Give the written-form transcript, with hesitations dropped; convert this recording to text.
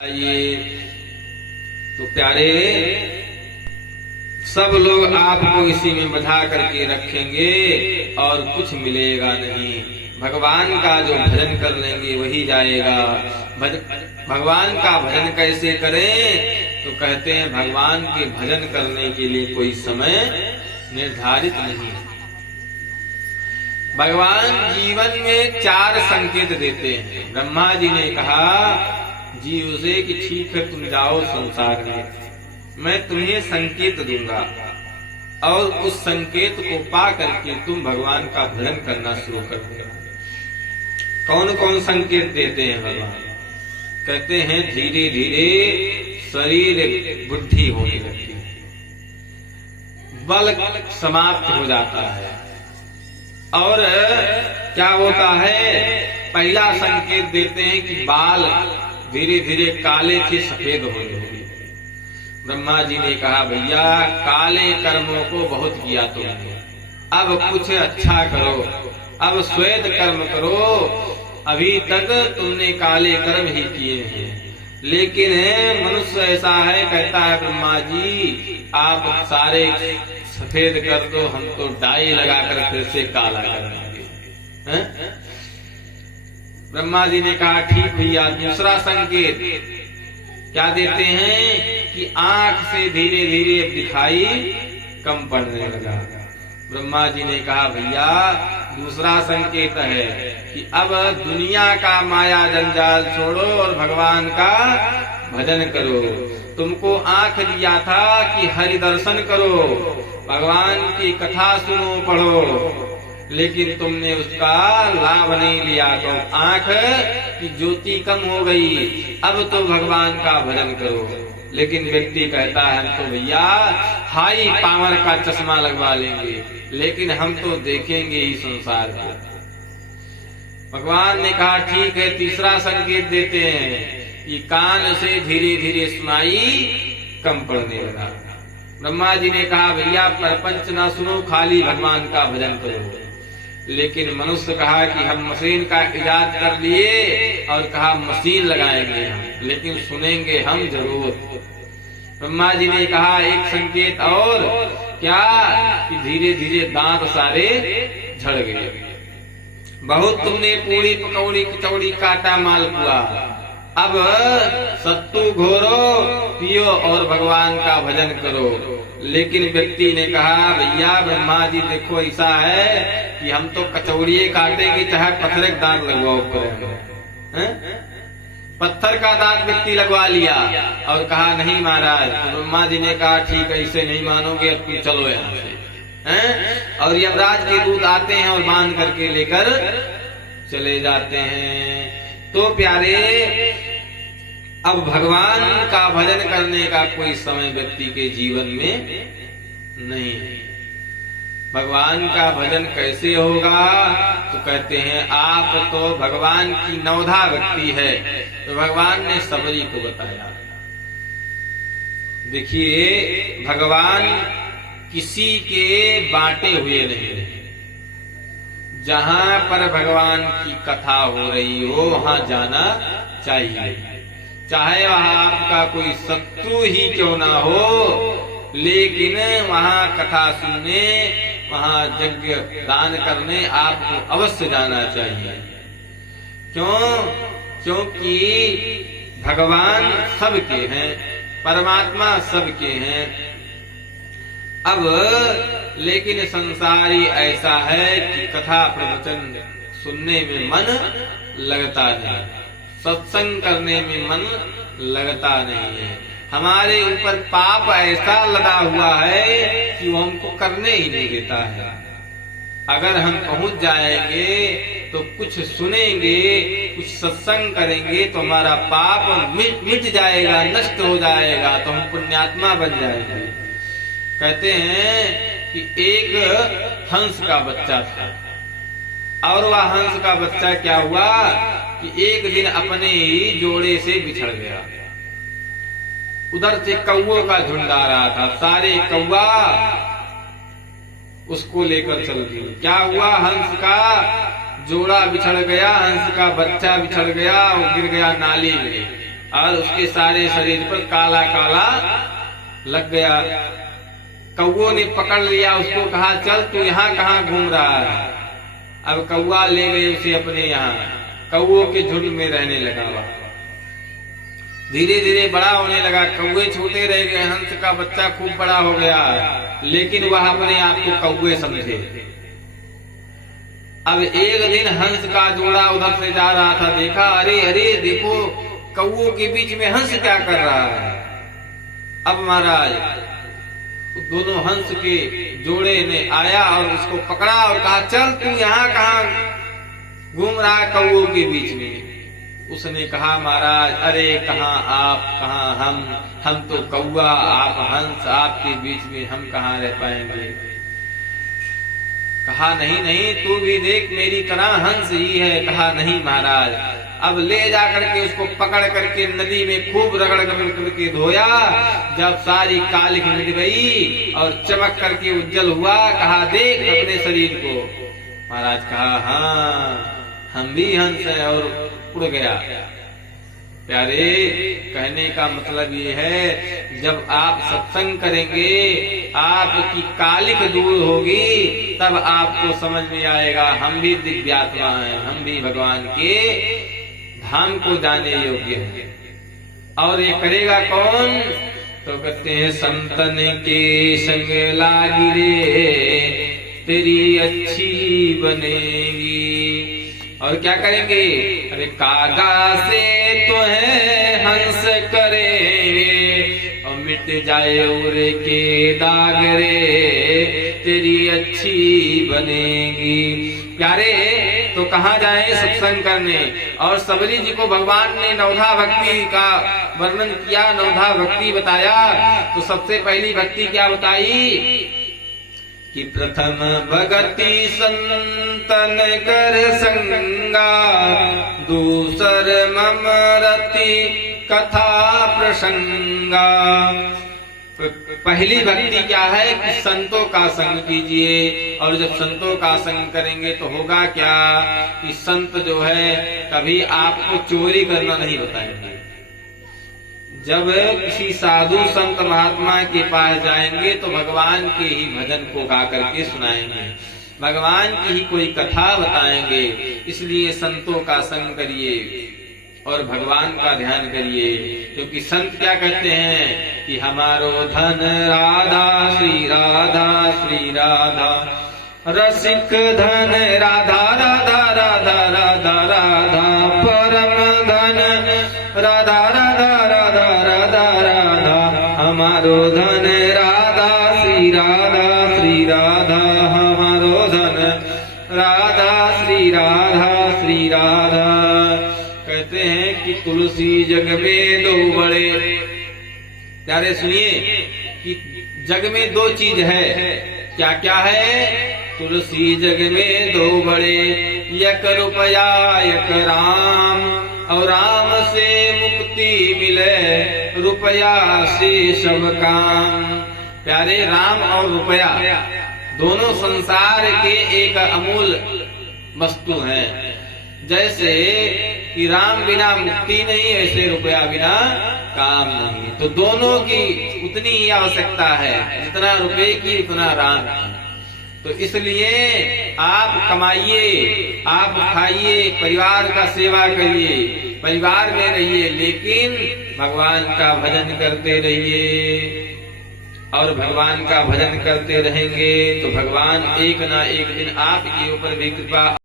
ये तो प्यारे सब लोग आपको इसी में बधा करके रखेंगे और कुछ मिलेगा नहीं। भगवान का जो भजन कर लेंगे वही जाएगा। भगवान का भजन कैसे करें? तो कहते हैं भगवान के भजन करने के लिए कोई समय निर्धारित नहीं है। भगवान जीवन में 4 संकेत देते हैं। ब्रह्मा जी ने कहा जीव से कि ठीक है तुम जाओ संसार में, मैं तुम्हें संकेत दूंगा और उस संकेत को पा करके तुम भगवान का भजन करना शुरू कर देना। कौन कौन संकेत देते हैं भगवान? कहते हैं धीरे धीरे शरीर बुद्धि होने लगती है, बल समाप्त हो जाता है। और क्या होता है? पहला संकेत देते हैं कि बाल धीरे धीरे काले से सफेद होने लगे। ब्रह्मा जी ने कहा भैया काले कर्मों को बहुत किया तुमने, अब कुछ अच्छा करो, अब श्वेत कर्म करो। अभी तक तुमने काले कर्म ही किए हैं, लेकिन मनुष्य ऐसा है, कहता है ब्रह्मा जी आप सारे सफेद कर दो, हम तो डाई लगाकर फिर से काला कर देंगे। ब्रह्मा जी ने कहा ठीक भैया। दूसरा संकेत क्या देते हैं कि आंख से धीरे धीरे दिखाई कम पड़ने लगा। ब्रह्मा जी ने कहा भैया दूसरा संकेत है कि अब दुनिया का माया जंजाल छोड़ो और भगवान का भजन करो। तुमको आंख दिया था कि हरि दर्शन करो, भगवान की कथा सुनो पढ़ो, लेकिन तुमने उसका लाभ नहीं लिया तो आंख की ज्योति कम हो गई। अब तो भगवान का भजन करो। लेकिन व्यक्ति कहता है हम तो भैया हाई पावर का चश्मा लगवा लेंगे, लेकिन हम तो देखेंगे ही संसार को। भगवान ने कहा ठीक है। तीसरा संकेत देते हैं कि कान से धीरे धीरे सुनाई कम पड़ने लगा। ब्रह्मा जी ने कहा भैया प्रपंच ना सुनो, खाली भगवान का भजन करो। लेकिन मनुष्य कहा कि हम मशीन का इजाद कर लिए और कहा मशीन लगाएंगे हम, लेकिन सुनेंगे हम जरूर। ब्रह्मा जी ने कहा एक संकेत और क्या कि धीरे धीरे दांत सारे झड़ गए। बहुत तुमने पूरी पकौड़ी कचौड़ी काटा मालपुआ, अब सत्तू घोरो पियो और भगवान का भजन करो। लेकिन व्यक्ति ने कहा भैया ब्रह्मा जी देखो ऐसा है कि हम तो कचौड़िए काटेंगे चाहे पत्थर का दांत लगवाओ पर। पत्थर का दांत व्यक्ति लगवा लिया और कहा नहीं महाराज। तो ब्रह्मा जी ने कहा ठीक है ऐसे नहीं मानोगे, अब तुम चलो यहाँ से। और यमराज के दूत आते हैं और बांध करके लेकर चले जाते हैं। तो प्यारे अब भगवान का भजन करने का कोई समय व्यक्ति के जीवन में नहीं है। भगवान का भजन कैसे होगा? तो कहते हैं आप तो भगवान की नवधा भक्ति है। तो भगवान ने सबरी को बताया। देखिए भगवान किसी के बांटे हुए नहीं। जहां पर भगवान की कथा हो रही हो वहां जाना चाहिए, चाहे वहां आपका कोई शत्रु ही क्यों ना हो, लेकिन वहां कथा सुनने, वहां यज्ञ दान करने आपको अवश्य जाना चाहिए। क्यों? क्योंकि भगवान सबके हैं, परमात्मा सबके हैं। अब लेकिन संसारी ऐसा है कि कथा प्रवचन सुनने में मन लगता नहीं, सत्संग करने में मन लगता नहीं है। हमारे ऊपर पाप ऐसा लदा हुआ है कि वो हमको करने ही नहीं देता है। अगर हम पहुंच जाएंगे तो कुछ सुनेंगे, कुछ सत्संग करेंगे तो हमारा पाप मिट जाएगा, नष्ट हो जाएगा, तो हम पुण्यात्मा बन जाएंगे। कहते हैं कि एक हंस का बच्चा था और वह हंस का बच्चा क्या हुआ कि एक दिन अपने ही जोड़े से बिछड़ गया। उधर से कौओं का झुंड आ रहा था, सारे कौआ उसको लेकर चल दिए। क्या हुआ? हंस का जोड़ा बिछड़ गया, हंस का बच्चा बिछड़ गया, वो गिर गया नाली में। और उसके सारे शरीर पर काला काला लग गया। कौओं ने पकड़ लिया उसको, कहा चल तू यहाँ कहाँ घूम रहा है। अब कौआ ले गए उसे अपने यहाँ, कौओं के झुंड में रहने लगा। वह धीरे धीरे बड़ा होने लगा। कौवे छोटे रह गए, हंस का बच्चा खूब बड़ा हो गया, लेकिन वह अपने आप को कौवे समझे। अब एक दिन हंस का जोड़ा उधर से जा रहा था, देखा अरे अरे देखो कौओं के बीच में हंस क्या कर रहा है। अब महाराज दोनों हंस के जोड़े ने आया और उसको पकड़ा और कहा चल तू यहाँ कहाँ घूम रहा है कौओं के बीच में। उसने कहा महाराज अरे कहाँ आप कहाँ हम तो कौआ आप हंस, आपके बीच में हम कहाँ रह पाएंगे। कहा नहीं नहीं तू भी देख मेरी तरह हंस ही है। कहा नहीं महाराज। अब ले जाकर के उसको पकड़ करके नदी में खूब रगड़ करके धोया। जब सारी कालिख मिट गई और चमक करके उज्जवल हुआ, कहा देख अपने शरीर को। महाराज कहा हाँ हम भी हंस हैं, और उड़ गया। प्यारे कहने का मतलब ये है जब आप सत्संग करेंगे आपकी कालिख दूर होगी, तब आपको समझ में आएगा हम भी दिव्यात्मा हैं, हम भी भगवान के धाम को जाने योग्य हैं। और ये करेगा कौन? तो कहते हैं संतन के संग लागी रे तेरी अच्छी बनेगी। और क्या करेंगे? अरे कागा से तो है हंस करे और मिट जाए उरे के दाग रे तेरी अच्छी बनेगी। प्यारे तो कहाँ जाए सत्संग करने। और सबरी जी को भगवान ने नवधा भक्ति का वर्णन किया, नवधा भक्ति बताया। तो सबसे पहली भक्ति क्या बताई कि प्रथम भगति संतन कर संगा, दूसर मम रति कथा प्रसंगा। पहली भक्ति क्या है कि संतों का संग कीजिए। और जब संतों का संग करेंगे तो होगा क्या कि संत जो है कभी आपको चोरी करना नहीं बताएंगे। जब किसी साधु संत महात्मा के पास जाएंगे तो भगवान के ही भजन को गा करके सुनाएंगे, भगवान की ही कोई कथा बताएंगे। इसलिए संतों का संग करिए और भगवान का ध्यान करिए। क्योंकि संत क्या कहते हैं कि हमारो धन राधा श्री राधा श्री राधा, रसिक धन राधा राधा राधा राधा राधा, परम धन राधा राधा राधा राधा राधा, हमारो धन राधा श्री राधा श्री राधा, हमारो धन राधा श्री राधा श्री राधा। कहते हैं कि तुलसी जग में दो बड़े। प्यारे सुनिए कि जग में दो चीज है। क्या क्या है? तुलसी जग में दो बड़े, एक रुपया एक राम, और राम से मुक्ति मिले रुपया से सब काम। प्यारे राम और रुपया दोनों संसार के एक अमूल वस्तु हैं। जैसे कि राम बिना मुक्ति नहीं, ऐसे रुपया बिना काम नहीं। तो दोनों की उतनी ही आवश्यकता है, जितना रुपए की उतना राम की। तो इसलिए आप कमाइए, आप खाइए, परिवार का सेवा करिए, परिवार में रहिए, लेकिन भगवान का भजन करते रहिए। और भगवान का भजन करते रहेंगे तो भगवान एक ना एक दिन आपके ऊपर भी कृपा